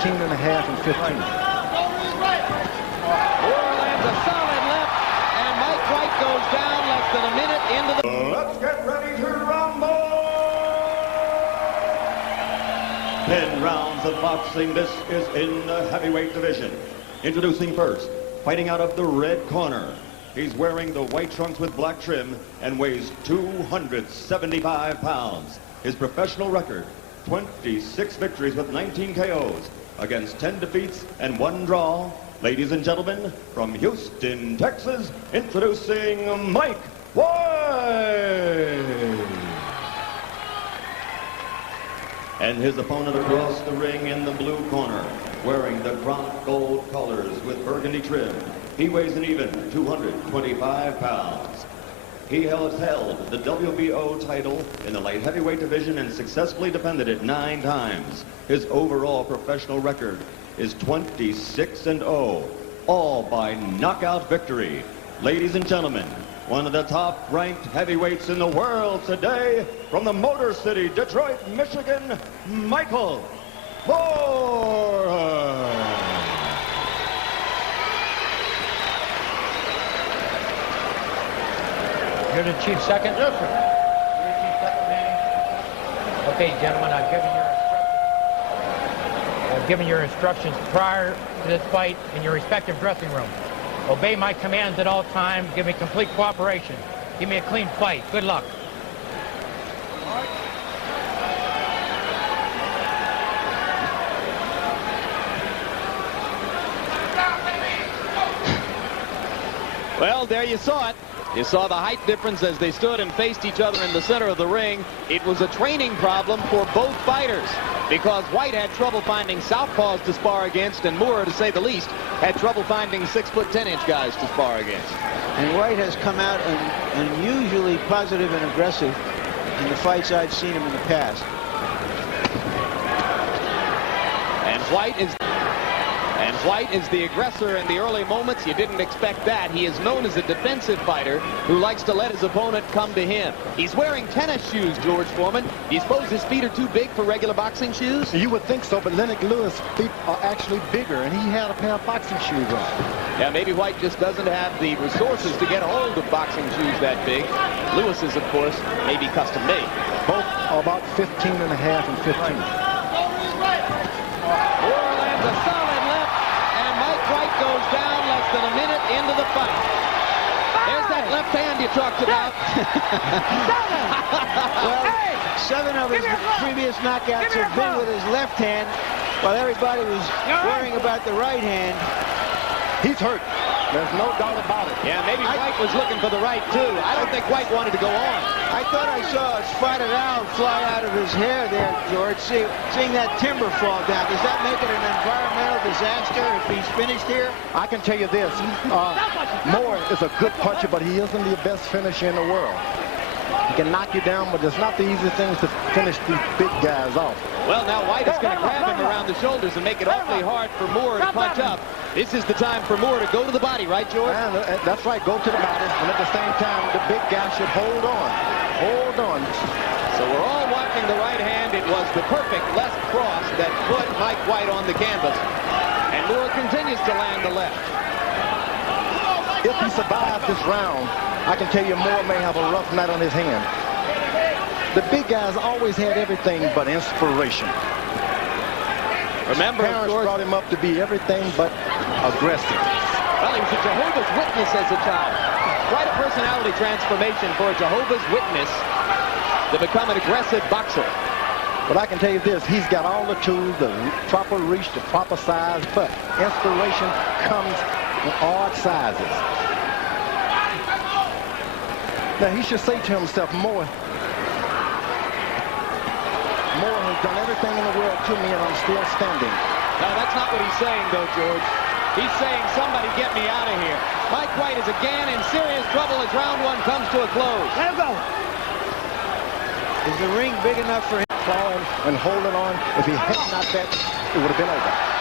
15 and a half and 15. Moore lands a solid left, and Mike White goes down less than a minute into the... Let's get ready to rumble! 10 rounds of boxing. This is in the heavyweight division. Introducing first, fighting out of the red corner. He's wearing the white trunks with black trim and weighs 275 pounds. His professional record, 26 victories with 19 KOs against 10 defeats and 1 draw. Ladies and gentlemen, from Houston, Texas, introducing Mike White. And his opponent across the ring in the blue corner, wearing the Kronk gold colors with burgundy trim. He weighs an even 225 pounds. He has held the WBO title in the light heavyweight division and successfully defended it 9 times. His overall professional record is 26-0, all by knockout victory. Ladies and gentlemen, one of the top-ranked heavyweights in the world today, from the Motor City, Detroit, Michigan, Michael Moorer. You're the chief second? Yes, sir. You're the chief second, Manny? Okay, gentlemen, I've given your instructions prior to this fight in your respective dressing rooms. Obey my commands at all times. Give me complete cooperation. Give me a clean fight. Good luck. Well, there you saw it. You saw the height difference as they stood and faced each other in the center of the ring. It was a training problem for both fighters because White had trouble finding southpaws to spar against, and Moorer, to say the least, had trouble finding 6'10" guys to spar against. And White has come out unusually positive and aggressive in the fights I've seen him in the past. And White is the aggressor in the early moments. You didn't expect that. He is known as a defensive fighter who likes to let his opponent come to him. He's wearing tennis shoes, George Foreman. Do you suppose his feet are too big for regular boxing shoes? You would think so, but Lennox Lewis' feet are actually bigger, and he had a pair of boxing shoes on. Yeah, maybe White just doesn't have the resources to get a hold of boxing shoes that big. Lewis's, of course, may be custom made. Both are about 15 and a half and 15. Moorer lands a solid left, and Mike White goes down less than a minute into the fight. There's that left hand you talked about. Well, 7 of his previous knockouts have been with his left hand, while everybody was worrying about the right hand. He's hurt. There's no doubt about it. Yeah, maybe White was looking for the right, too. I don't think White wanted to go on. I thought I saw a spotted owl fly out of his hair there, George, seeing that timber fall down. Does that make it an environmental disaster if he's finished here? I can tell you this. Moore is a good puncher, but he isn't the best finisher in the world. He can knock you down, but it's not the easiest thing to finish these big guys off. Well, now White is going to grab him around the shoulders and make it awfully hard for Moore to punch up. This is the time for Moore to go to the body, right, George? That's right, go to the body, and at the same time, the big guy should hold on. Hold on. So we're all watching the right hand. It was the perfect left cross that put Mike White on the canvas. And Moore continues to land the left. If he survives this round, I can tell you Moore may have a rough night on his hand. The big guys always had everything but inspiration. Remember, his parents brought him up to be everything but aggressive. Well, he was a Jehovah's Witness as a child. Quite a personality transformation for a Jehovah's Witness to become an aggressive boxer. But I can tell you this, he's got all the tools, the proper reach, the proper size, but inspiration comes in odd sizes. Now, he should say to himself, Moore has done everything in the world to me, and I'm still standing. No, that's not what he's saying, though, George. He's saying, somebody get me out of here. Mike White is again in serious trouble as round 1 comes to a close. Let him go. Is the ring big enough for him? Clawing and holding on. If he had not that, it would have been over.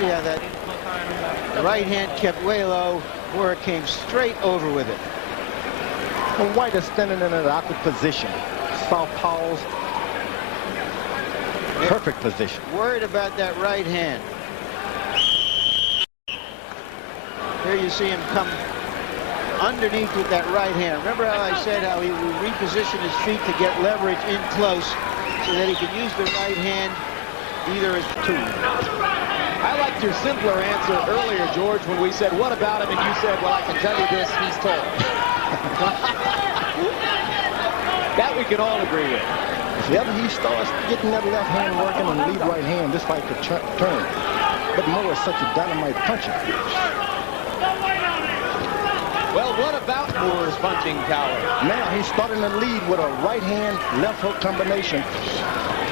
see how that right hand kept way low. Moore came straight over with it. And White is standing in an awkward position. Southpaws. Perfect position. Worried about that right hand. Here you see him come underneath with that right hand. Remember how I said how he would reposition his feet to get leverage in close so that he can use the right hand either as two. I liked your simpler answer earlier, George, when we said, what about him? And you said, well, I can tell you this, he's tall. That we can all agree with. If ever he starts getting that left hand working and lead right hand, this fight could turn. But Moore is such a dynamite puncher. Well, what about Moore's punching power? Now he's starting to lead with a right hand, left hook combination.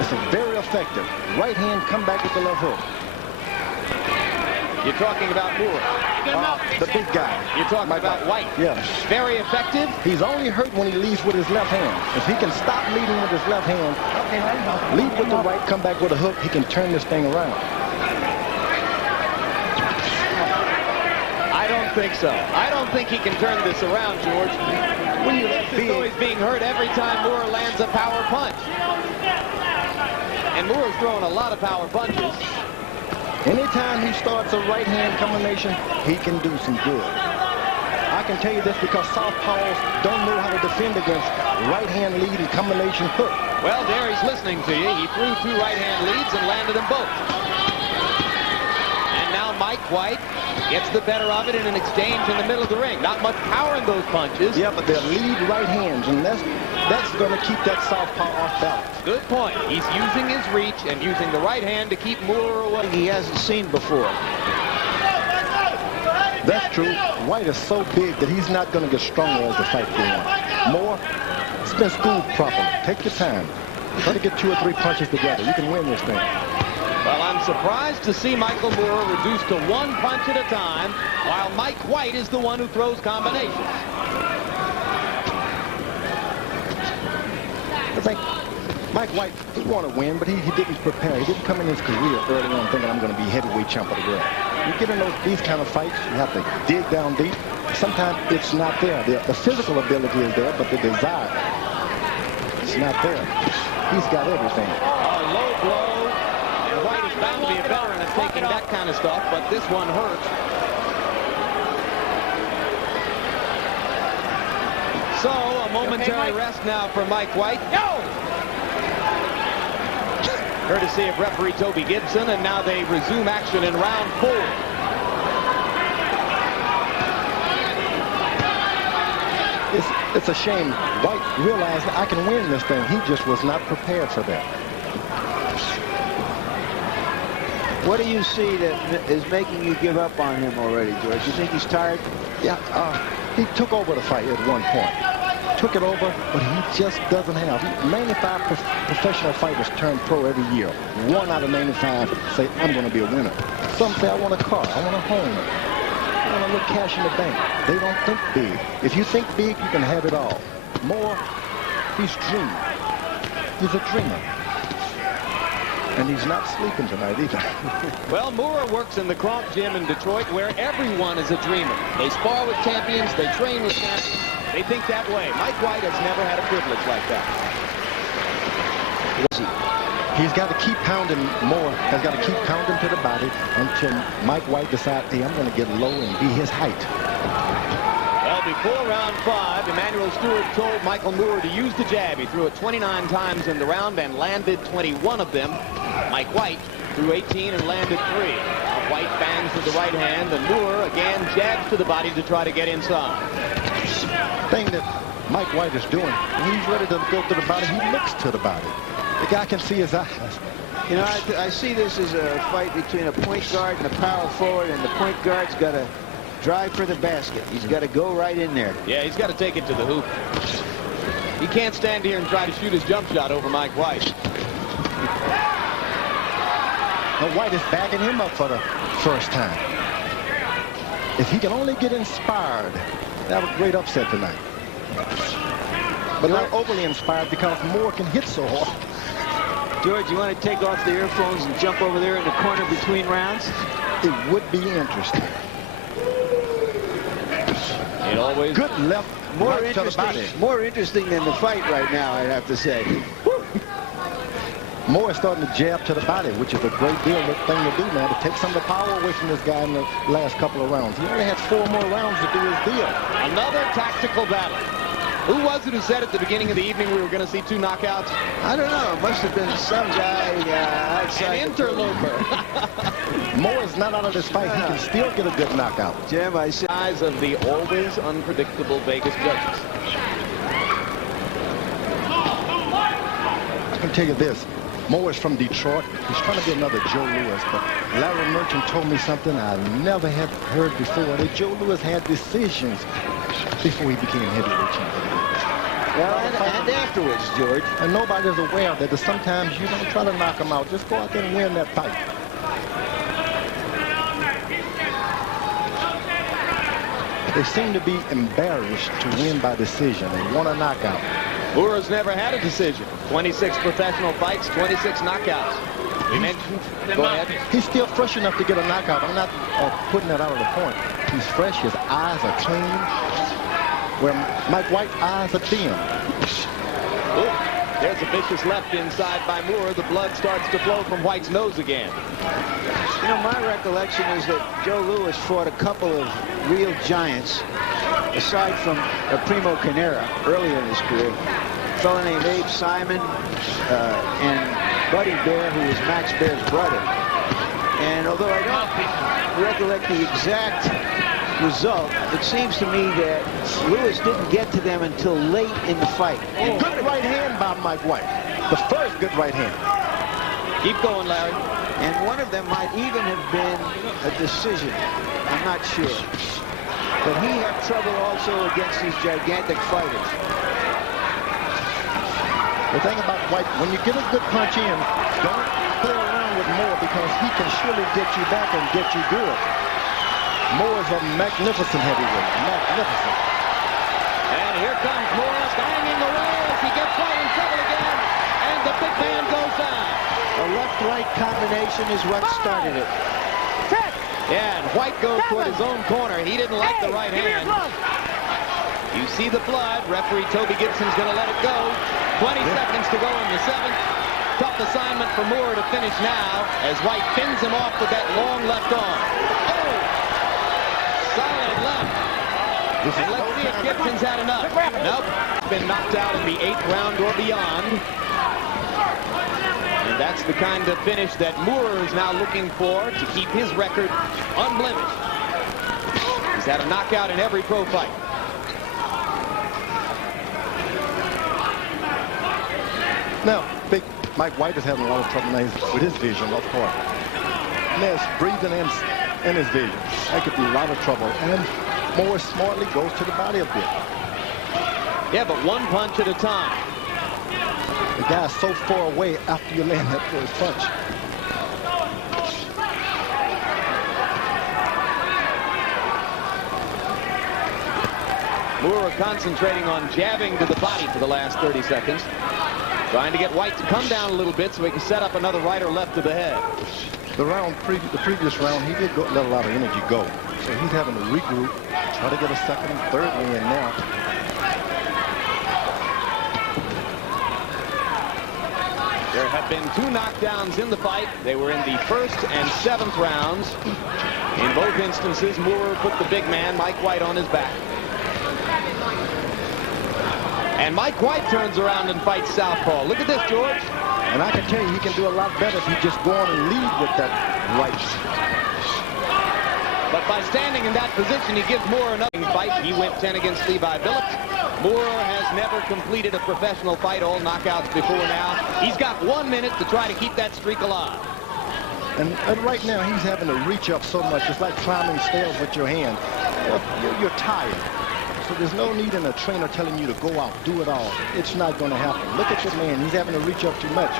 It's very effective. Right hand, come back with the left hook. You're talking about Moore. The big guy. You're talking about White. Yes. Very effective. He's only hurt when he leads with his left hand. If he can stop leading with his left hand, lead with the right, come back with a hook, he can turn this thing around. I don't think so. I don't think he can turn this around, George. When you It's as though he's being hurt every time Moore lands a power punch. And Moore's throwing a lot of power punches. anytime he starts a right hand combination, he can do some good. I can tell you this because southpaws don't know how to defend against right hand lead and combination hook. Well, there he's listening to you. He threw 2 right hand leads and landed them both. And now Mike White gets the better of it in an exchange in the middle of the ring. Not much power in those punches. Yeah, but they're lead right hands, and that's going to keep that southpaw off balance. Good point. He's using his reach and using the right hand to keep Moore away. He hasn't seen before. That's true. White is so big that he's not going to get stronger as the fight goes on. Moore, it's been schooled properly. Take your time. Try to get 2 or 3 punches together. You can win this thing. Well, I'm surprised to see Michael Moore reduced to 1 punch at a time, while Mike White is the one who throws combinations. I think Mike White, he wanted to win, but he didn't prepare. He didn't come in his career early on thinking I'm going to be heavyweight champ of the world. You get in these kind of fights, you have to dig down deep. Sometimes it's not there. The physical ability is there, but the desire, it's not there. He's got everything. A low blow, and White is bound to be a veteran at taking that kind of stuff, but this one hurts. So, a momentary rest now for Mike White. Courtesy of referee Toby Gibson, and now they resume action in round 4. It's a shame. White realized I can win this thing. He just was not prepared for that. What do you see that is making you give up on him already, George? You think he's tired? Yeah, he took over the fight at one point. Took it over, but he just doesn't have. 95 professional fighters turn pro every year. 1 out of 95 say, I'm going to be a winner. Some say, I want a car, I want a home, I want a little cash in the bank. They don't think big. If you think big, you can have it all. Moore, he's dreaming. He's a dreamer. And he's not sleeping tonight either. Well, Moore works in the Kronk Gym in Detroit, where everyone is a dreamer. They spar with champions, they train with champions. They think that way. Mike White has never had a privilege like that. He's got to keep pounding. Moore has got to keep pounding to the body until Mike White decides, hey, I'm going to get low and be his height. Well, before round 5, Emanuel Stewart told Michael Moore to use the jab. He threw it 29 times in the round and landed 21 of them. Mike White threw 18 and landed 3. White bangs with the right hand, and Moore again jabs to the body to try to get inside. Thing that Mike White is doing, when he's ready to go to the body, he looks to the body. The guy can see his eyes. You know, I see this as a fight between a point guard and a power forward, and the point guard's got to drive for the basket. He's got to go right in there. Yeah, he's got to take it to the hoop. He can't stand here and try to shoot his jump shot over Mike White. But White is bagging him up for the first time. If he can only get inspired, that was a great upset tonight. But not overly inspired because Moore can hit so hard. George, you want to take off the earphones and jump over there in the corner between rounds? It would be interesting. It always Good left, right to the body. More interesting than the fight right now, I'd have to say. Moore is starting to jab to the body, which is a great thing to do, man, to take some of the power away from this guy in the last couple of rounds. He only had 4 more rounds to do his deal. another tactical battle. Who was it who said at the beginning of the evening we were going to see 2 knockouts? I don't know. It must have been some guy outside. An interloper. Moore is not out of this fight. He can still get a good knockout. Jim, I said. Eyes of the always unpredictable Vegas judges. I can tell you this. Moore is from Detroit. He's trying to be another Joe Louis, but Larry Merchant told me something I never had heard before, that Joe Louis had decisions before he became heavyweight champion. Well, and afterwards, George. And nobody's aware that sometimes you don't try to knock him out. Just go out there and win that fight. They seem to be embarrassed to win by decision. They want a knockout. Moore's never had a decision. 26 professional fights, 26 knockouts. We mentioned. Go ahead. He's still fresh enough to get a knockout. I'm not putting that out of the point. He's fresh. His eyes are clean. Where Mike White's eyes are dim. Ooh, there's a vicious left inside by Moore. The blood starts to flow from White's nose again. You know, my recollection is that Joe Louis fought a couple of real giants, aside from Primo Carnera earlier in his career. A fellow named Abe Simon and Buddy Bear, who was Max Bear's brother. And although I don't recollect the exact result, it seems to me that Louis didn't get to them until late in the fight. Good right hand by Mike White. The first good right hand. Keep going, Larry. And one of them might even have been a decision. I'm not sure. But he had trouble also against these gigantic fighters. The thing about White, when you get a good punch in, don't play around with Moore, because he can surely get you back and get you good. Moore is a magnificent heavyweight. Magnificent. And here comes Moore, banging away as he gets White in trouble again. And the big man goes down. A left-right combination is what started it. Yeah, and White goes toward his own corner. He didn't like the right hand. You see the blood. Referee Toby Gibson's going to let it go. 20 seconds to go in the 7th. Tough assignment for Moore to finish now as White pins him off with that long left arm. Oh! Solid left. And let's see if Gibson's had enough. Nope. Been knocked out in the 8th round or beyond. And that's the kind of finish that Moore is now looking for to keep his record unblemished. He's had a knockout in every pro fight. Now, big Mike White is having a lot of trouble now with his vision, of course. And there's breathing in his vision. That could be a lot of trouble. And Moore smartly goes to the body a bit. Yeah, but one punch at a time. The guy's so far away after you land that first punch. Moore concentrating on jabbing to the body for the last 30 seconds. Trying to get White to come down a little bit so he can set up another right or left to the head. The previous round, he did let a lot of energy go. So he's having to regroup, try to get a second and third win now. There have been 2 knockdowns in the fight. They were in the 1st and 7th rounds. In both instances, Moore put the big man, Mike White, on his back. And Mike White turns around and fights southpaw. Look at this, George. And I can tell you, he can do a lot better if he just go on and lead with that right. But by standing in that position, he gives Moore another fight. He went 10 against Levi Billups. Moore has never completed a professional fight, all knockouts before now. He's got 1 minute to try to keep that streak alive. And right now, he's having to reach up so much. It's like climbing stairs with your hand. You're tired. So there's no need in a trainer telling you to go out, do it all. It's not going to happen. Look at your man. He's having to reach up too much.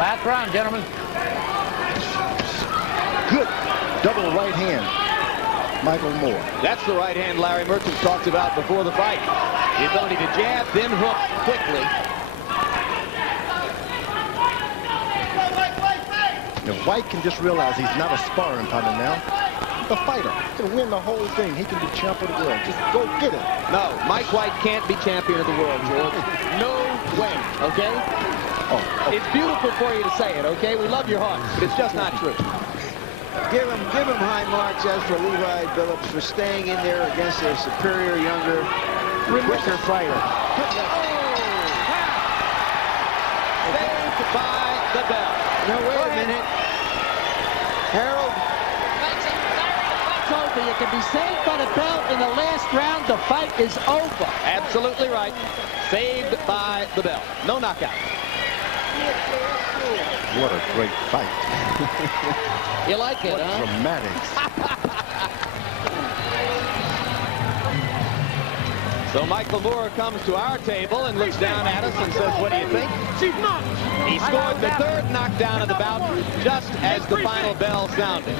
Last round, gentlemen. Good double right hand, Michael Moore. That's the right hand Larry Merchant talked about before the fight. The ability to jab, then hook quickly. If White can just realize he's not a sparring partner now, he's a fighter. He can win the whole thing. He can be champion of the world. Just go get it. No, Mike White can't be champion of the world, George. No way, okay? Oh. It's beautiful for you to say it, okay? We love your heart, but it's just not true. Give him high marks as for Levi Phillips for staying in there against a superior, younger, quicker fighter. Saved by the bell. Now, wait a minute. Harold. It's over. You can be saved by the bell in the last round. The fight is over. Absolutely right. Saved by the bell. No knockout. What a great fight. You like it, What huh? dramatics. So Michael Moore comes to our table and looks down at us and says, what do you think? He scored the third knockdown of the bout just as the final bell sounded.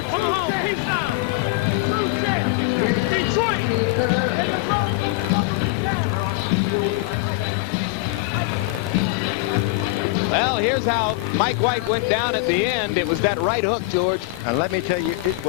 Well, here's how Mike White went down at the end. It was that right hook, George. And let me tell you, it